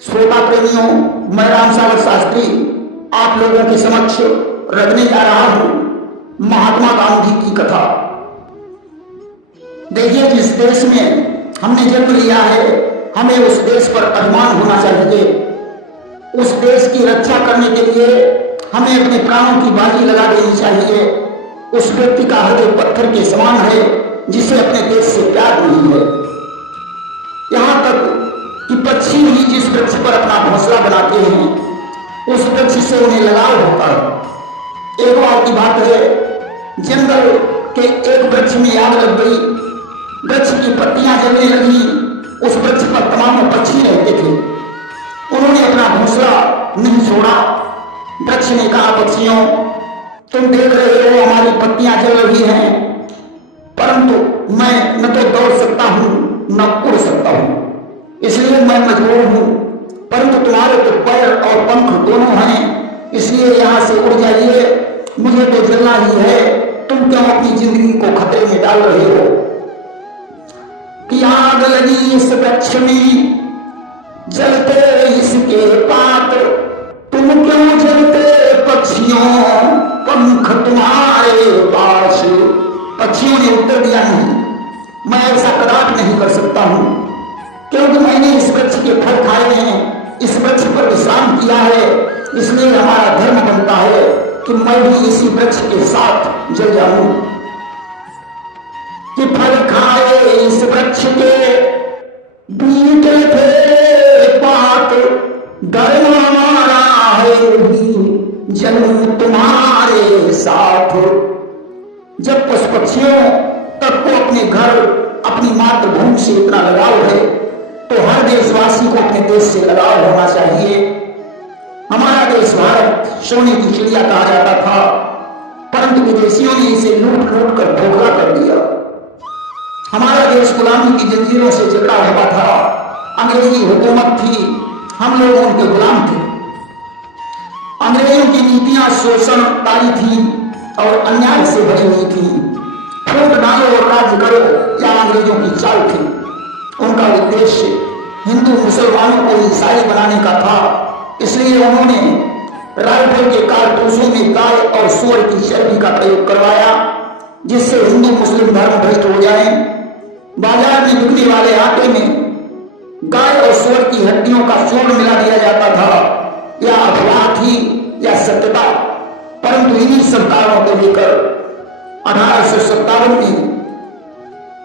श्रोता प्रेमियों, मैं रामसागर शास्त्री आप लोगों के समक्ष रखने जा रहा हूं महात्मा गांधी की कथा। देखिए, जिस देश में हमने जन्म लिया है, हमें उस देश पर अभिमान होना चाहिए। उस देश की रक्षा करने के लिए हमें अपने प्राणों की बाजी लगा देनी चाहिए। उस व्यक्ति का हृदय पत्थर के समान है जिसे अपने देश से प्यार नहीं है। यहां तक कि पक्षी भी जिस वृक्ष पर अपना घोंसला बनाते हैं, उस वृक्ष से उन्हें लगाव होता है। एक बार की बात है, जंगल के एक वृक्ष में आग लग गई, वृक्ष की पत्तियां जलने लगी। उस वृक्ष पर तमाम पक्षी रहते थे, उन्होंने अपना घोंसला नहीं छोड़ा। वृक्ष ने कहा, पक्षियों, तुम देख रहे हो हमारी पत्तियां जल रही हैं, परंतु मैं न तो दौड़ सकता हूं न उड़ सकता हूं, इसलिए मैं मजबूर हूं। परंतु तुम्हारे तो पैर और पंख दोनों हैं, इसलिए यहां से उड़ जाइए, मुझे तो जलना ही है। तुम क्यों अपनी जिंदगी को खतरे में डाल रहे हो? कि आग लगी इस वृक्ष में, जलते इसके पात, तुम क्यों जलते पक्षियों, पंख तुम्हारे पास? पक्षियों ने उत्तर दिया, नहीं, मैं ऐसा कदापि नहीं कर सकता हूं, क्योंकि मैंने इस वृक्ष के फल खाए हैं, इस वृक्ष पर विश्राम किया है, इसलिए हमारा धर्म बनता है कि मैं भी इसी वृक्ष के साथ जल जाऊं। कि फल खाए इस वृक्ष के, बीते थे पात, धर्म हमारा है भी, जन्म तुम्हारे साथ। जब पशु पक्षियों तक को अपने घर, अपनी मातृभूमि से इतना लगाव है, तो हर देशवासी को अपने देश से लगाव होना चाहिए। हमारा देश भारत सोने की चिड़िया कहा जाता था, परंतु विदेशियों ने इसे लूट लूट कर खोखला कर दिया। हमारा देश गुलामी की जंजीरों से जकड़ा हुआ था, अंग्रेजी हुकूमत थी, हम लोग उनके गुलाम थे। अंग्रेजों की नीतियां शोषणकारी थी और अन्याय से भरी हुई थी। फूट डालो और राज्य करो, या अंग्रेजों की चाल थी। उनका उद्देश्य हिंदू मुसलमानों को ईसाई बनाने का था, इसलिए उन्होंने राइफल के कारतूसों में गाय और सूअर की चर्बी का प्रयोग करवाया, जिससे हिंदू मुस्लिम धर्म भ्रष्ट हो जाए। बाजार में बिकने वाले आटे में गाय और सूअर की हड्डियों का चूर्ण मिला दिया जाता था। या अफवाह थी या सत्यता, परंतु इन्हीं सब कारणों को लेकर 1857 में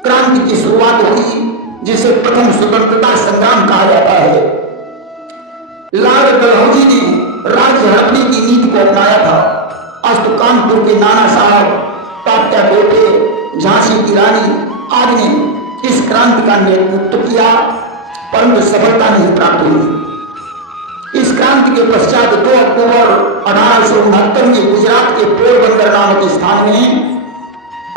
क्रांति की शुरुआत हुई, जिसे प्रथम स्वतंत्रता संग्राम कहा जाता है। लॉर्ड डलहौजी ने राज्य हड़पने की नीति को अपनाया था। अस्त कानपुर के नाना साहब, तात्या टोपे, झांसी की रानी आदि ने इस क्रांति का नेतृत्व किया, परंतु सफलता नहीं प्राप्त हुई। इस क्रांति के पश्चात 2 अक्टूबर 1869 में गुजरात के पोरबंदर नामक स्थान में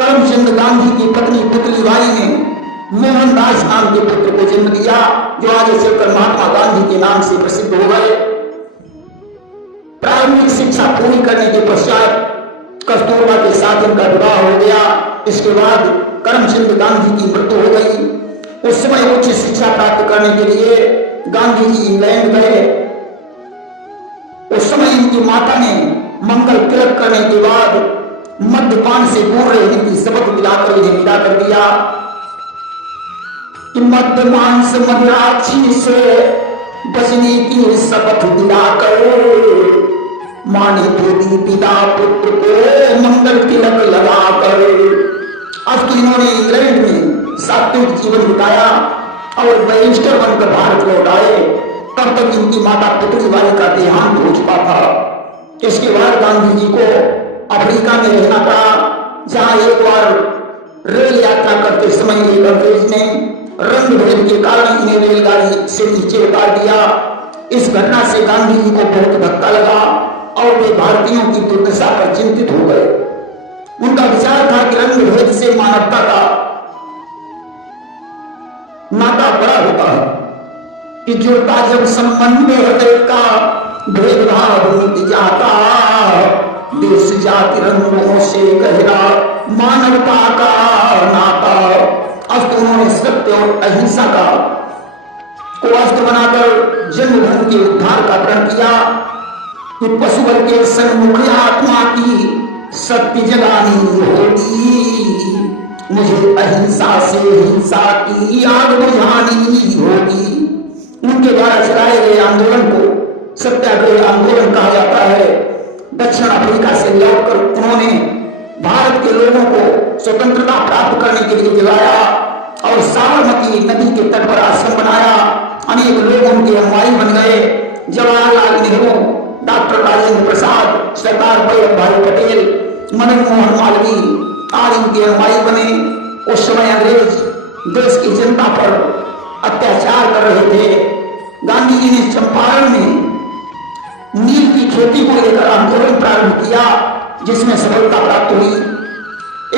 करमचंद गांधी की पत्नी पुतलीबाई ने मोहनदास नाम के पुत्र को जन्म दिया, जो आगे चलकर महात्मा गांधी के नाम से प्रसिद्ध हो गए। प्रारंभिक शिक्षा पूरी करने के पश्चात कस्तूरबा के साथ इनका विवाह हो गया। इसके बाद करमचंद गांधी की मृत्यु हो गई। उस समय उच्च शिक्षा प्राप्त करने के लिए गांधी जी इंग्लैंड गए। उस समय इनकी माता ने मंगल तिलक करने के बाद मद्यपान से दूर रहने की शपथ दिलाकर इन्हें विदा कर दिया। कि मद्य मांस मदिराक्षी से बचने की शपथ दिलाकर, माने देवी पिता पुत्र को मंगल तिलक लगाकर। अब तो इन्होंने इंग्लैंड में सात्विक जीवन बिताया और बैरिस्टर बनकर भारत लौट आए। तब तक इनकी माता पुतलीबाई का देहांत हो चुका था। इसके बाद गांधी जी को अफ्रीका में रहना पड़ा, जहां एक बार रेल यात्रा करते समय एक अंग्रेज ने रंग भेद के कारण इन्हें रेलगाड़ी से नीचे उतार दिया। इस घटना से गांधी जी को बहुत धक्का लगा और वे भारतीयों की दुर्दशा पर चिंतित हो गए। उनका विचार था कि रंग भेद से मानवता का नाता बड़ा होता है, कि जुड़ता जब संबंध हृदय का, भेदभाव मिट जाता, देश जाति रंगों से गहरा मानवता का नाता। अब तो उन्होंने सत्य और अहिंसा का को अस्त्र बनाकर जन्मभूमि के उद्धार का प्रण किया कि पशुबल के सन्मुख आत्मा की सत्य जगानी होगी, मुझे अहिंसा से हिंसा की आग बुझानी होगी। उनके द्वारा चलाए गए आंदोलन को सत्याग्रह आंदोलन कहा जाता है। दक्षिण अफ्रीका से लौटकर उन्होंने भारत के लोगों को स्वतंत्रता प्राप्त करने के लिए जगाया और साबरमती नदी के तट पर आश्रम बनाया। अनेक लोग उनके अनुयायी बन गए। जवाहरलाल नेहरू, डॉक्टर राजेंद्र प्रसाद, सरदार वल्लभ भाई पटेल, मदन मोहन मालवीय आज उनके अनुयायी बने। उस समय अंग्रेज देश की जनता पर अत्याचार कर रहे थे। गांधी जी ने चंपारण में नील की खेती को लेकर आंदोलन प्रारंभ किया, जिसमें सफलता प्राप्त हुई।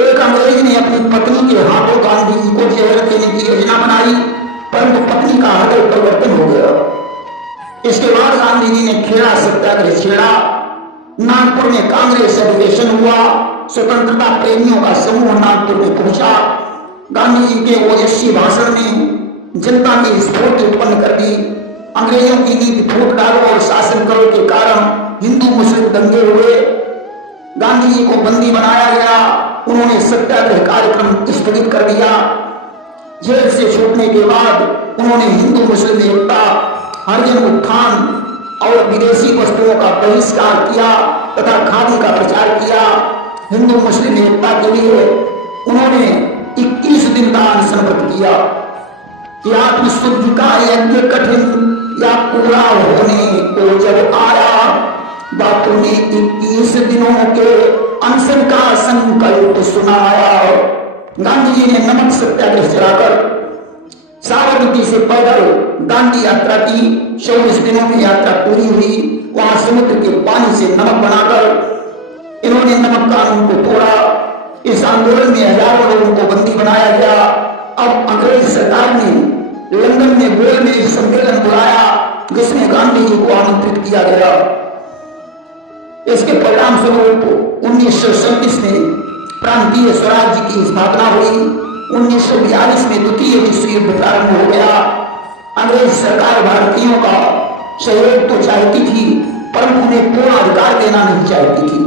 एक अंग्रेज ने अपनी पत्नी के हाथों गांधी जी को जहर देने की योजना बनाई, परंतु पत्नी का हृदय परिवर्तन हो गया। इसके बाद गांधी जी ने खेड़ा सत्याग्रह छेड़ा। नागपुर में कांग्रेस अधिवेशन हुआ। स्वतंत्रता प्रेमियों का समूह नागपुर में पहुंचा। गांधी जी के ओजस्वी भाषण ने जनता में विस्फोट उत्पन्न कर दी। अंग्रेजों की नीति फूट डालो और शासन करो के कारण हिंदू मुस्लिम दंगे हुए। गांधी जी को बंदी बनाया गया। उन्होंने सत्याग्रह कार्यक्रम स्थगित कर दिया। जेल से छूटने के बाद उन्होंने हिंदू मुस्लिम एकता, हरिजन उत्थान और विदेशी वस्तुओं का बहिष्कार किया तथा खादी का प्रचार किया। हिंदू मुस्लिम एकता के लिए उन्होंने 21 दिन का अनशन व्रत किया कि आत्मशुद्धि का यज्ञ कठिन या पूरा होने को जब आया, बातों ने 21 दिनों के अनशन का संकल्प सुनाया। गांधी जी ने नमक सत्याग्रह चलाकर साबरमती से पैदल दांडी यात्रा की। 24 दिनों में यात्रा पूरी हुई। वहां समुद्र के पानी से नमक बनाकर इन्होंने नमक कानून को तोड़ा। इस आंदोलन में हजारों लोगों को बंदी बनाया गया। अब अंग्रेज सरकार ने लंदन में गोल में सम्मेलन बुलाया, जिसमें गांधी जी को आमंत्रित किया गया। इसके परिणाम स्वरूप 1937 में प्रांतीय स्वराज्य की स्थापना हुई। 1942 में द्वितीय विश्व युद्ध प्रारंभ हो गया। अंग्रेज सरकार भारतीयों का सहयोग तो चाहती थी, परंतु उन्हें पूर्ण अधिकार देना नहीं चाहती थी।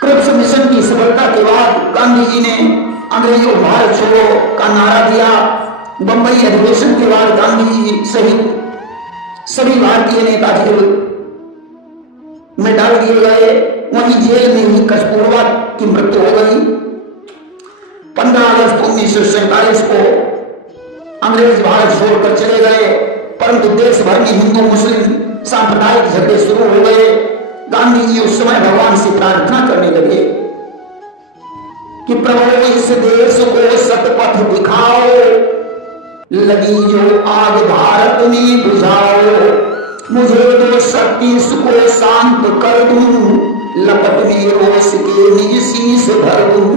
क्रिप्स मिशन की सफलता के बाद गांधी जी ने अंग्रेजों भारत छोड़ो का नारा दिया। बंबई अधिवेशन के बाद गांधी जी सहित सभी भारतीय नेता जेल में डाल दिए गए। वहीं जेल में ही कस्तूरबा की मृत्यु हो गई। 15 अगस्त 1947 को अंग्रेज भारत छोड़कर चले गए, परंतु देश भर में हिंदू मुस्लिम सांप्रदायिक झगड़े शुरू हो गए। गांधी जी उस समय भगवान से प्रार्थना करने लगे कि प्रभु इस देश को सतपथ दिखाओ, लगी जो आग भारत में बुझाओ, मुझे तो शक्ति को शांत कर दूं, लपट में रोष के निज शीश धर दूं।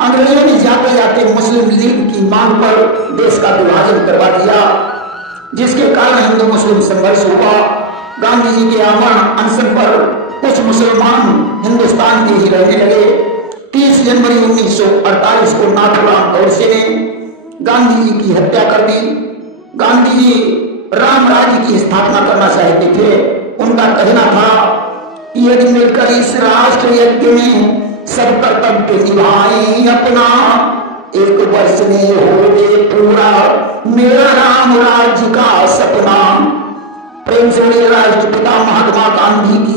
अंग्रेजों ने जाते जाते मुस्लिम लीग की मांग पर देश का विभाजन करवा दिया, जिसके कारण हिंदू मुस्लिम संघर्ष हुआ। गांधी जी के आमरण अनशन पर कुछ मुसलमान हिंदुस्तान के ही रहने लगे। 30 जनवरी 1948 को नाथूराम गोडसे ने गांधी जी की हत्या कर दी। गांधी जी राम राज्य की स्थापना करना चाहते थे। उनका कहना था कि यदि मिलकर इस राष्ट्र यज्ञ में सब कर्तव्य निभाएं अपना, 1 वर्ष में हो गए पूरा मेरा राम राज्य का सपना। प्रेम से राष्ट्रपिता महात्मा गांधी की